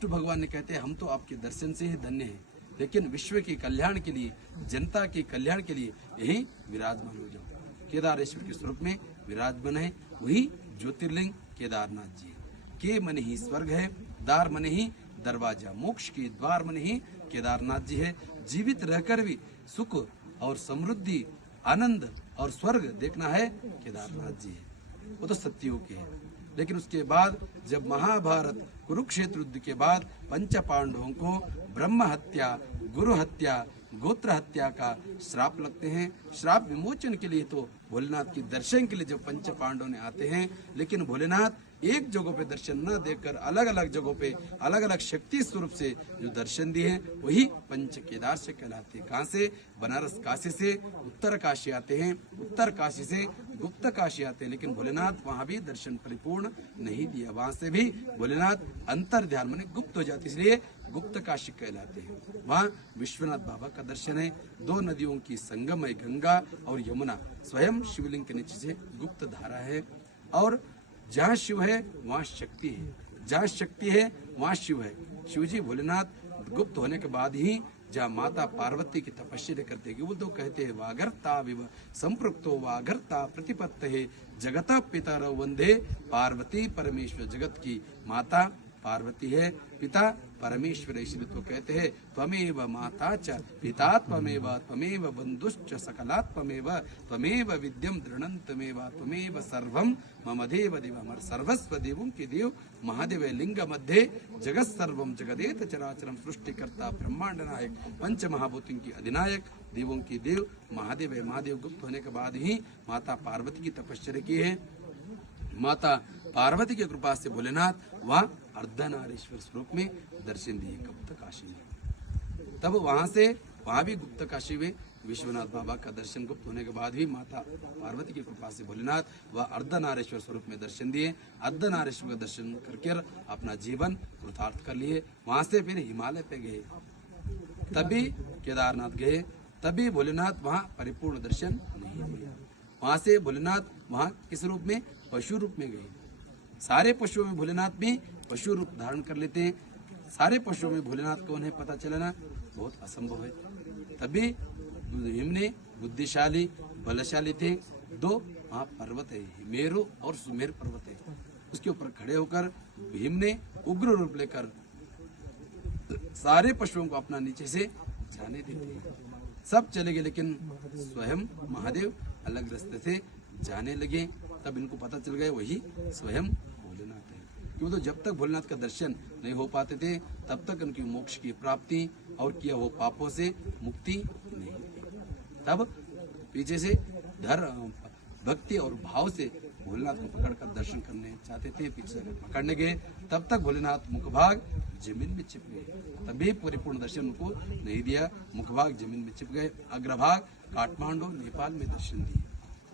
तो भगवान ने कहते हैं हम तो आपके दर्शन से ही धन्य हैं, लेकिन विश्व के कल्याण के लिए, जनता के कल्याण के लिए यही विराजमान हो जाओ। केदारेश्वर के स्वरूप में विराजमान है वही ज्योतिर्लिंग केदारनाथ जी। के मन ही स्वर्ग है, दार मन ही दरवाजा, मोक्ष के द्वार मन ही केदारनाथ जी है। जीवित रहकर भी सुख और समृद्धि, आनंद और स्वर्ग देखना है, केदारनाथ जी है। वो तो सत्युग के है। लेकिन उसके बाद जब महाभारत कुरुक्षेत्र युद्ध के बाद पंच पांडवों को ब्रह्म हत्या, गुरु हत्या, गोत्र हत्या का श्राप लगते हैं, श्राप विमोचन के लिए तो भोलेनाथ के दर्शन के लिए जब पंच पांडव ने आते हैं, लेकिन भोलेनाथ एक जगह पे दर्शन न देकर अलग अलग जगहों पे अलग अलग शक्ति स्वरूप से जो दर्शन दिए हैं वही पंच केदार से कहलाते हैं। कहाँ से? बनारस काशी से उत्तर काशी आते हैं, उत्तर काशी से गुप्त काशी आते हैं, लेकिन भोलेनाथ वहां भी दर्शन परिपूर्ण नहीं दिया। वहां से भी भोलेनाथ अंतर ध्यान माने गुप्त हो जाते, इसलिए गुप्त काशी कहलाते हैं। वहाँ विश्वनाथ बाबा का दर्शन है। दो नदियों की संगम है, गंगा और यमुना। स्वयं शिवलिंग के नीचे से गुप्त धारा है। और जहाँ शिव है वहाँ शक्ति है, जहाँ शक्ति है वहाँ शिव है। शिव जी भोलेनाथ गुप्त होने के बाद ही जहाँ माता पार्वती की तपस्या करते हैं, वो तो कहते हैं वागर्ता विव संपृक्तो वागर्ता प्रतिपत्त है जगत पिता वंदे पार्वती परमेश्वर। जगत की माता पार्वती है, पिता परमेश्वर, इसलिए तो कहते हैं त्वमेव माता च पिता त्वमेव, त्वमेव बंधुश्च सकलात्ममेव, त्वमेव विद्यम दृढ़ंतमेव, त्वमेव सर्वम मम देव देव। सर्वस्व देवों के देव महादेव लिंग मध्य जगत सर्वम जगदेत चराचरम सृष्टिकर्ता ब्रह्मांड नायक पंच महाभूतों की अधिनायक देवों की देव महादेव है। महादेव गुप्त होने के बाद ही माता पार्वती की तपस्या की है। माता पार्वती की कृपा से भोलेनाथ वहाँ अर्धनारीश्वर स्वरूप में दर्शन दिए गुप्त काशी में। तब वहां भी गुप्त काशी में विश्वनाथ बाबा का दर्शन गुप्त होने के बाद भी माता पार्वती की कृपा से भोलेनाथ वह अर्धनारीश्वर स्वरूप में दर्शन दिए। अर्धनारीश्वर का दर्शन करके अपना जीवन कृतार्थ कर लिए। वहां से फिर हिमालय पे गए, तभी केदारनाथ गए, तभी भोलेनाथ वहाँ परिपूर्ण दर्शन नहीं दिया। वहां से भोलेनाथ वहाँ किस रूप में? पशु रूप में गए। सारे पशुओं में भोलेनाथ भी पशु रूप धारण कर लेते हैं। सारे पशुओं में भोलेनाथ को उन्हें पता चलना बहुत असंभव है। तभी हिम ने बुद्धिशाली बलशाली थे, दो वहाँ पर्वत है, हिमेरु और सुमेर पर्वत है, उसके ऊपर खड़े होकर भीम ने उग्र रूप लेकर सारे पशुओं को अपना नीचे से जाने देते। सब चले गए, लेकिन स्वयं महादेव अलग रास्ते से जाने लगे। तब इनको पता चल गया वही स्वयं भोलेनाथ है, क्यों तो जब तक भोलेनाथ का दर्शन नहीं हो पाते थे तब तक उनकी मोक्ष की प्राप्ति और किया वो पापों से मुक्ति नहीं थी। तब पीछे से भक्ति और भाव से भोलेनाथ को पकड़कर दर्शन करने चाहते थे, पीछे पकड़ने गए, तब तक भोलेनाथ मुखभाग जमीन में छिप गए, तभी परिपूर्ण दर्शन उनको नहीं दिया। मुखभाग जमीन में छिप गए, अग्रभाग काठमांडू नेपाल में दर्शन दिए।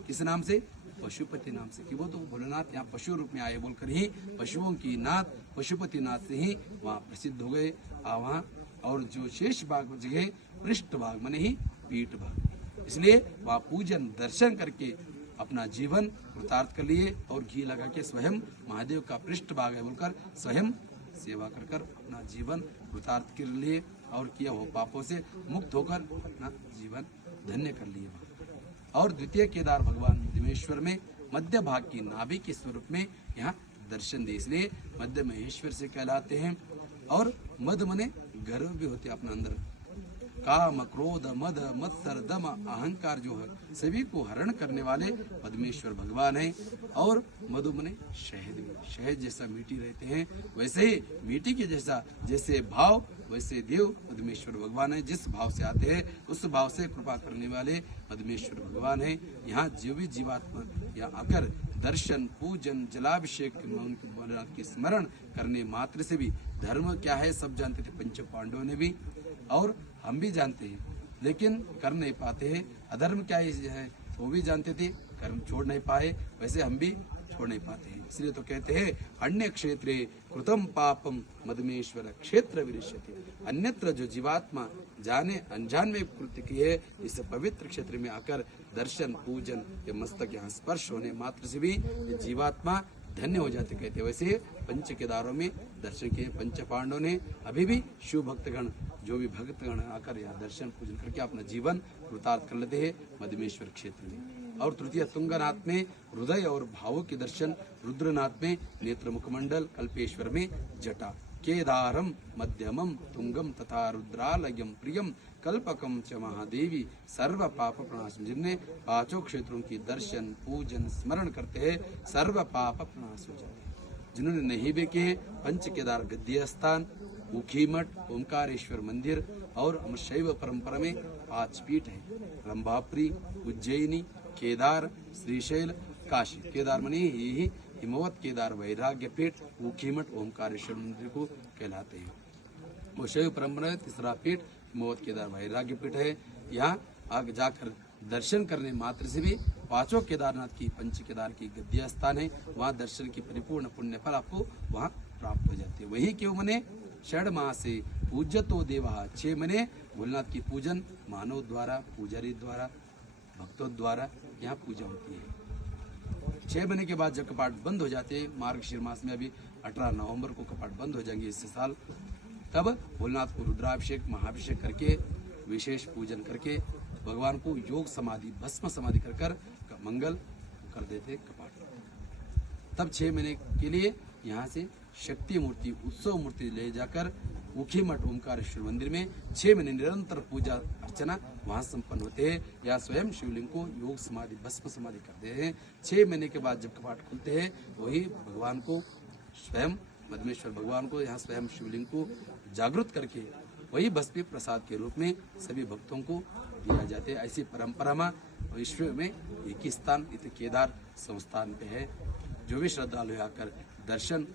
किस नाम से? पशुपति नाम से, कि वो तो भोलेनाथ यहाँ पशु रूप में आए बोलकर ही पशुओं की नाथ पशुपति नाथ से ही वहाँ प्रसिद्ध हो गए। वहाँ और जो शेष भाग बच गए पृष्ठ भाग माने ही पीठ भाग, इसलिए वहाँ पूजन दर्शन करके अपना जीवन कृतार्थ कर लिए और घी लगा के स्वयं महादेव का पृष्ठ भाग है बोलकर स्वयं सेवा कर कर अपना जीवन कृतार्थ कर लिए और किया वो पापों से मुक्त होकर अपना जीवन धन्य कर लिए। और द्वितीय केदार भगवान मध्यमेश्वर में मध्य भाग की नाभि के स्वरूप में यहाँ दर्शन दिए, इसलिए मध्य महेश्वर से कहलाते हैं। और मद मने गर्व भी होते अपना अंदर, काम क्रोध मद मत्सर दम अहंकार जो है सभी को हरण करने वाले पद्मेश्वर भगवान हैं। और मधु मने शहद भी, शहद जैसा मीठी रहते हैं वैसे ही मीठी के जैसा जैसे भाव वैसे देव पद्मेश्वर भगवान है। जिस भाव से आते हैं उस भाव से कृपा करने वाले पद्मेश्वर भगवान है। यहाँ जो भी जीवात्मा यहाँ आकर दर्शन पूजन जलाभिषेक भोलेनाथ के स्मरण करने मात्र से भी धर्म क्या है सब जानते थे पंच पांडवों ने भी, और हम भी जानते हैं, लेकिन कर नहीं पाते हैं। अधर्म क्या है वो भी जानते थे, कर्म छोड़ नहीं पाए, वैसे हम भी छोड़ नहीं पाते हैं। इसलिए तो कहते हैं अन्य क्षेत्रे कृतम पापम मदमेश्वर क्षेत्र विरिष्यति। अन्यत्र जो जीवात्मा जाने अनजान में कृत्य की है, इस पवित्र क्षेत्र में आकर दर्शन पूजन या मस्तक यहाँ स्पर्श होने मात्र से भी जीवात्मा धन्य हो जाते कहते। वैसे पंच केदारों में दर्शन किए। पंच पांडवों ने अभी भी शिव भक्तगण जो भी भक्तगण आकर यहाँ दर्शन पूजन करके अपना जीवन कृतार्थ कर लेते हैं मधुमेश्वर क्षेत्र में। और तृतीय तुंगनाथ में हृदय और भावों के दर्शन, रुद्रनाथ में नेत्र मुखमंडल, कल्पेश्वर में जटा, केदारम मध्यमम तुंगम तथा रुद्रालयम प्रियम कल्पकम च महादेवी सर्व पाप प्रणाशम। जिनने पांचों क्षेत्रों की दर्शन पूजन स्मरण करते हैं सर्व पाप प्रणाश हो जाते हैं। जिन्होंने नहीं भी किए पंच केदार गद्य स्थान, ऊखी मठ, ओमकारेश्वर मंदिर और अमर शैव परंपरा में 5 पीठ है, रंभापुरी, उज्जैनी, केदार, श्रीशैल, काशी। केदार मनी ही हिमवत केदार वैराग्य पीठ, ऊखी मठ, ओमकारेश्वर मंदिर को कहलाते हैं। वो शैव परंपरा में 3रा पीठ हिमवत केदार वैराग्य पीठ है। यहाँ आगे जाकर दर्शन करने मात्र से भी 5 केदारनाथ की पंच केदार की गद्य स्थान है, वहाँ दर्शन की परिपूर्ण पुण्य फल आपको वहाँ प्राप्त हो जाते हैं। वही क्यों मने षड मासे पूज्यतो देवा, 6 महीने भोलेनाथ की पूजन मानव द्वारा, पुजारी द्वारा, भक्तों द्वारा यहाँ पूजा होती है। 6 महीने के बाद जब कपाट बंद हो जाते हैं, मार्गशीर मास में अभी 18 नवंबर को कपाट बंद हो जाएंगे इस साल, तब भोलेनाथ को रुद्राभिषेक महाभिषेक करके विशेष पूजन करके भगवान को योग समाधि भस्म समाधि कर मंगल कर देते कपाट। तब 6 महीने के लिए यहाँ से शक्ति मूर्ति, उत्सव मूर्ति ले जाकर ऊखी मठ ओमकारेश्वर मंदिर में 6 महीने निरंतर पूजा अर्चना वहाँ संपन्न होते हैं। या स्वयं शिवलिंग को योग समाधि भस्म समाधि करते हैं। 6 महीने के बाद जब कपाट खुलते हैं वही भगवान को स्वयं मधुमेश्वर भगवान को यहाँ स्वयं शिवलिंग को जागृत करके वही भस्मी प्रसाद के रूप में सभी भक्तों को दिया जाते हैं। ऐसी परंपरा में विश्व में एक ही स्थान इत केदार संस्थान पे है। जो भी श्रद्धालु आकर दर्शन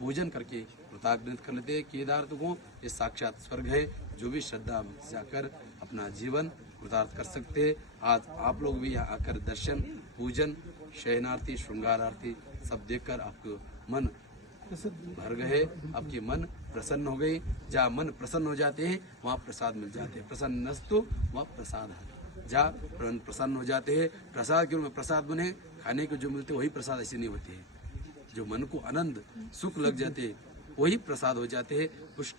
पूजन करके कृतज्ञ कर लेते हैं। केदार तो को ये साक्षात स्वर्ग है। जो भी श्रद्धा भक्ति से आकर अपना जीवन कृतार्थ कर सकते हैं। आज आप लोग भी यहाँ आकर दर्शन पूजन शयन आरती श्रृंगार आरती सब देखकर आपको मन भर गए, आपके मन प्रसन्न हो गई। जहाँ मन प्रसन्न हो जाते हैं वहाँ प्रसाद मिल जाते हैं। प्रसन्न नस्तु वहाँ प्रसाद है। जहाँ प्रसन्न हो जाते हैं प्रसाद के रूप में प्रसाद बने खाने को जो मिलते वही प्रसाद ऐसे नहीं होते हैं। जो मन को आनंद सुख लग जाते हैं वही प्रसाद हो जाते हैं। पुष्प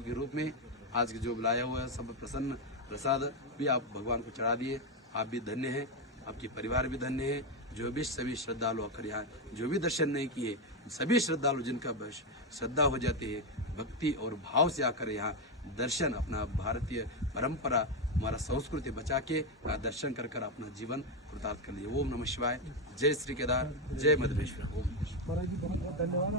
के रूप में आज जो लाया हुआ है सब प्रसन्न प्रसाद भी आप भगवान को चढ़ा दिए। आप भी धन्य हैं, आपके परिवार भी धन्य है। जो भी सभी श्रद्धालु आकर यहाँ जो भी दर्शन नहीं किए सभी श्रद्धालु जिनका श्रद्धा हो जाती है भक्ति और भाव से आकर यहाँ दर्शन अपना भारतीय परंपरा हमारा संस्कृति बचा के दर्शन कर अपना जीवन कृतार्थ कर लिए। ओम नमः शिवाय। जय श्री केदार, जय मधुमेश्वर। ओम।